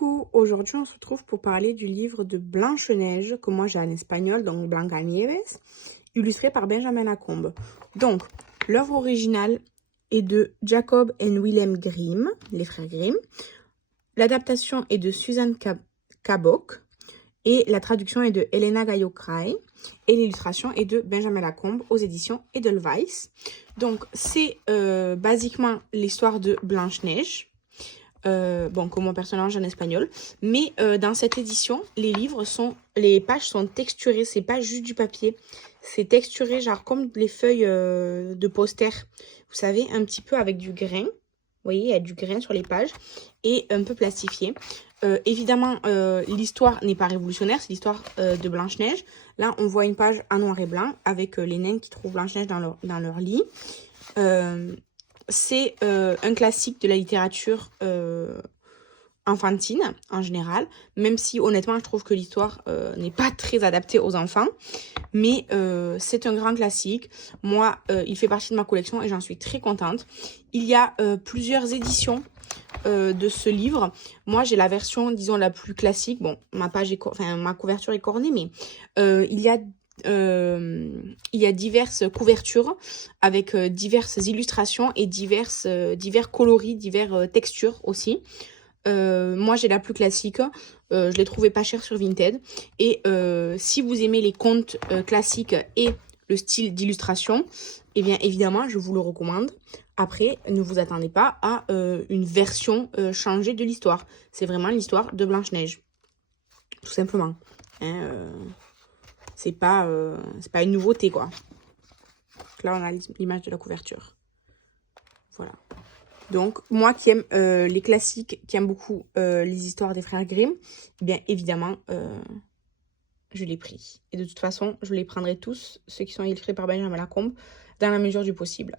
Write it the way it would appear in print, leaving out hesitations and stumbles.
Coucou, aujourd'hui on se retrouve pour parler du livre de Blanche-Neige, que moi j'ai en espagnol, donc Blancanieves, illustré par Benjamin Lacombe. Donc, l'œuvre originale est de Jacob et Willem Grimm, les frères Grimm. L'adaptation est de Suzanne Cabot et la traduction est de Elena Gayo-Cray et l'illustration est de Benjamin Lacombe aux éditions Edelweiss. Donc, c'est basiquement l'histoire de Blanche-Neige. Comme mon personnage en espagnol, mais dans cette édition, les pages sont texturées, c'est pas juste du papier, c'est texturé, genre comme les feuilles de poster, vous savez, un petit peu avec du grain, vous voyez, il y a du grain sur les pages, et un peu plastifié. Évidemment, l'histoire n'est pas révolutionnaire, c'est l'histoire de Blanche-Neige. Là, on voit une page en noir et blanc, avec les nains qui trouvent Blanche-Neige dans leur lit. C'est un classique de la littérature enfantine en général, même si honnêtement je trouve que l'histoire n'est pas très adaptée aux enfants, mais c'est un grand classique. Moi, il fait partie de ma collection et j'en suis très contente. Il y a plusieurs éditions de ce livre. Moi, j'ai la version, disons, la plus classique. Bon, ma couverture est cornée, mais il y a diverses couvertures avec diverses illustrations et divers coloris, diverses textures aussi. Moi, j'ai la plus classique. Je l'ai trouvée pas chère sur Vinted. Et si vous aimez les contes classiques et le style d'illustration, eh bien, évidemment, je vous le recommande. Après, ne vous attendez pas à une version changée de l'histoire. C'est vraiment l'histoire de Blanche-Neige. Tout simplement. Hein, c'est pas une nouveauté, quoi. Donc là, on a l'image de la couverture. Voilà. Donc, moi qui aime les classiques, qui aime beaucoup les histoires des frères Grimm, eh bien, évidemment, je l'ai pris. Et de toute façon, je les prendrai tous, ceux qui sont illustrés par Benjamin Lacombe, dans la mesure du possible.